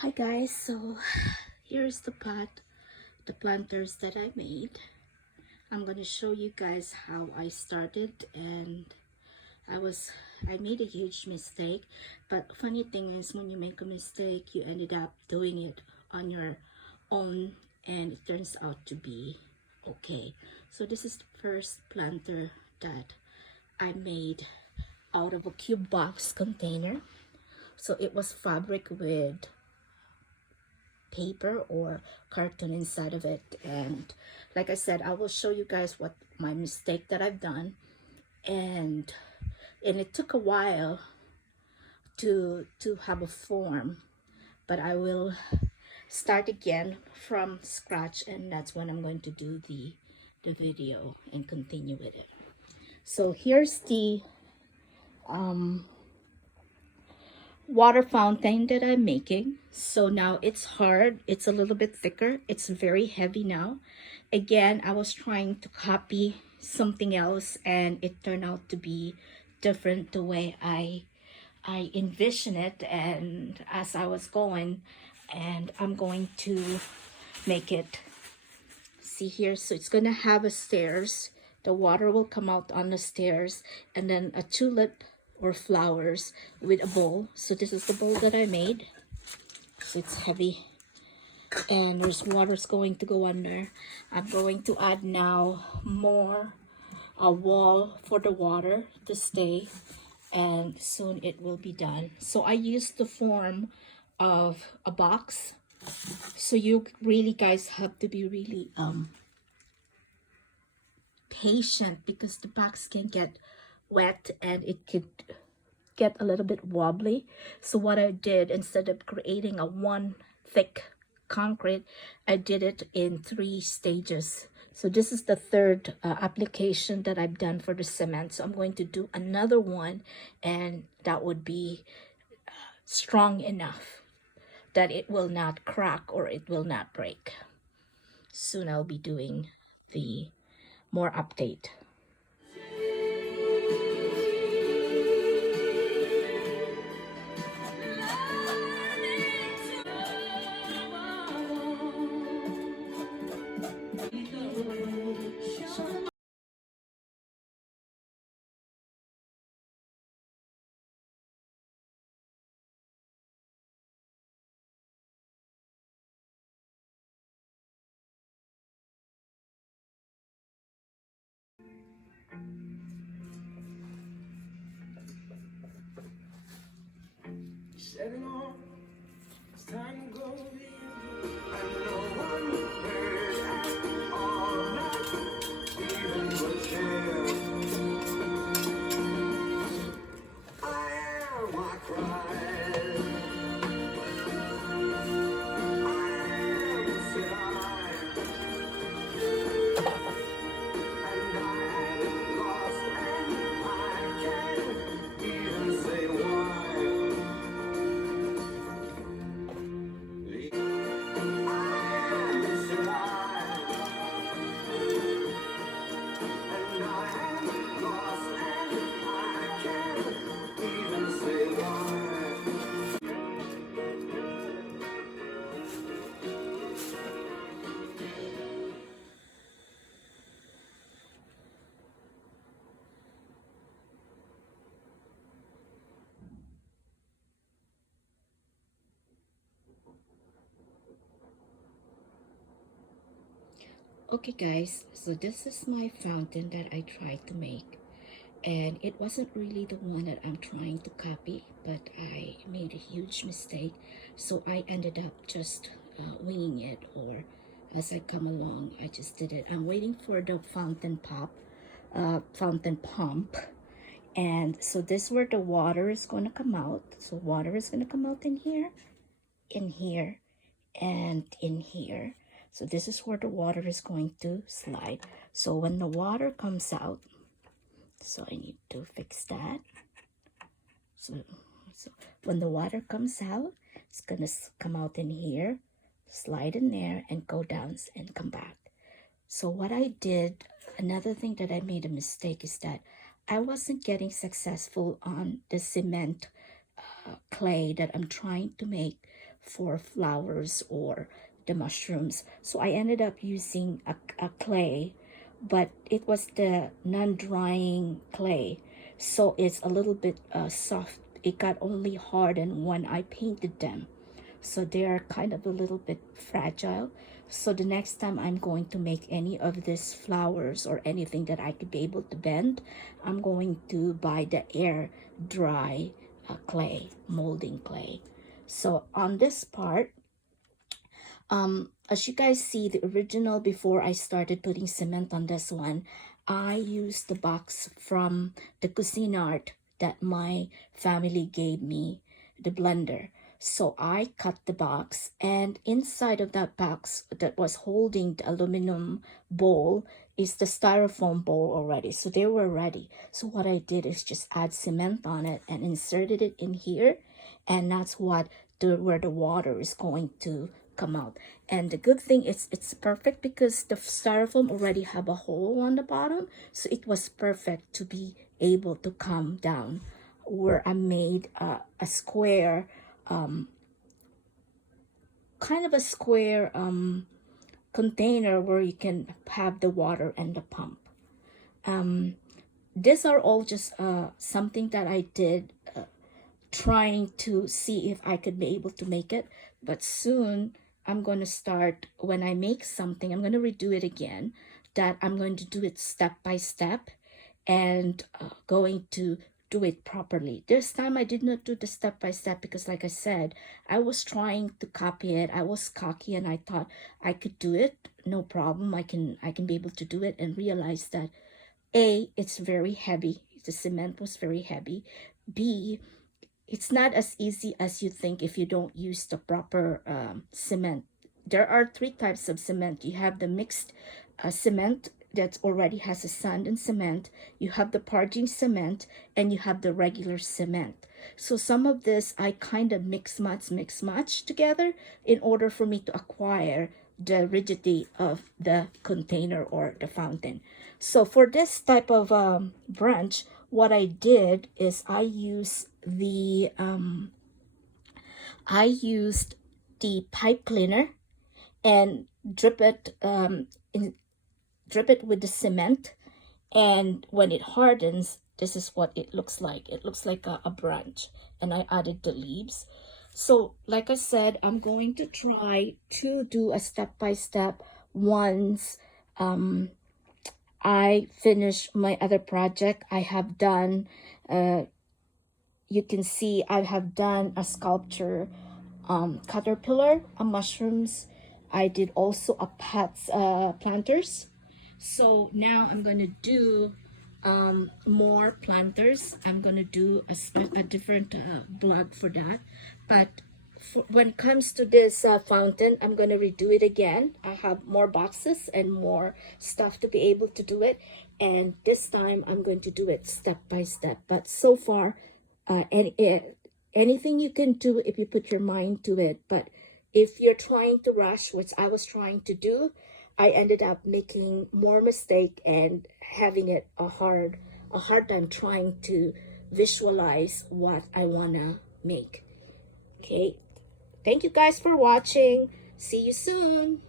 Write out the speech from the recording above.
Hi guys, so here's the planters that I made. I'm gonna show you guys how I started, and I made a huge mistake. But funny thing is, when you make a mistake, you ended up doing it on your own, and it turns out to be okay. So this is the first planter that I made out of a cube box container. So it was fabric with paper or carton inside of it, and like I said, I will show you guys what my mistake that I've done, and it took a while to have a form, but I will start again from scratch, and that's when I'm going to do the video and continue with it. So here's the water fountain that I'm making. So now it's hard, it's a little bit thicker, it's very heavy now. Again, I was trying to copy something else, and it turned out to be different the way I envision it, and as I was going, and I'm going to make it. See here, so it's gonna have a stairs. The water will come out on the stairs, and then a tulip or flowers with a bowl. So this is the bowl that I made. So it's heavy, and there's water's going to go under. I'm going to add now more a wall for the water to stay, and soon it will be done. So I used the form of a box. So you really guys have to be really patient, because the box can get wet and it could get a little bit wobbly. So what I did, instead of creating a one thick concrete, I did it in 3 stages. So this is the third application that I've done for the cement. So I'm going to do another one, and that would be strong enough that it will not crack or it will not break. Soon I'll be doing the more update. Setting on, it's time to go in. And no one heard at all, not even the chair. I am, I cried. I am, said I. And I am lost, and I can't even say why. Okay guys, so this is my fountain that I tried to make, and it wasn't really the one that I'm trying to copy, but I made a huge mistake. So I ended up just winging it, or as I come along, I just did it. I'm waiting for the fountain pump, and so this is where the water is going to come out. So water is going to come out in here, and in here. So this is where the water is going to slide. So when the water comes out, so I need to fix that. So when the water comes out, it's gonna come out in here, slide in there, and go down and come back. So what I did, another thing that I made a mistake, is that I wasn't getting successful on the cement clay that I'm trying to make for flowers or the mushrooms. So I ended up using a clay, but it was the non-drying clay, so it's a little bit soft. It got only hardened when I painted them, so they are kind of a little bit fragile. So the next time I'm going to make any of these flowers or anything that I could be able to bend, I'm going to buy the air dry clay, molding clay. So on this part, as you guys see, the original, before I started putting cement on this one, I used the box from the Cuisinart that my family gave me, the blender. So I cut the box, and inside of that box that was holding the aluminum bowl is the styrofoam bowl already. So they were ready. So what I did is just add cement on it and inserted it in here, and that's what where the water is going to come out. And the good thing is it's perfect because the styrofoam already have a hole on the bottom, so it was perfect to be able to come down, where I made a square, kind of a square container where you can have the water and the pump. These are all just something that I did, trying to see if I could be able to make it. But soon I'm going to start, when I make something, I'm going to redo it again, that I'm going to do it step by step, and going to do it properly. This time I did not do the step by step because, like I said, I was trying to copy it. I was cocky and I thought I could do it, no problem. I can be able to do it, and realize that A, it's very heavy. The cement was very heavy. B, it's not as easy as you think if you don't use the proper cement. There are 3 types of cement. You have the mixed cement that already has a sand and cement. You have the parging cement, and you have the regular cement. So some of this I kind of mix match together in order for me to acquire the rigidity of the container or the fountain. So for this type of branch, what I did is I used the pipe cleaner and drip it with the cement, and when it hardens, this is what it looks like. It looks like a branch, and I added the leaves. So like I said, I'm going to try to do a step-by-step once I finish my other project. I have done, you can see I have done a sculpture, caterpillar, a mushrooms. I did also a planters. So now I'm going to do more planters. I'm going to do a different blog for that. But when it comes to this fountain, I'm going to redo it again. I have more boxes and more stuff to be able to do it. And this time I'm going to do it step by step. But so far, anything you can do if you put your mind to it. But if you're trying to rush, which I was trying to do, I ended up making more mistake and having it a hard time trying to visualize what I want to make. Okay. Thank you guys for watching. See you soon.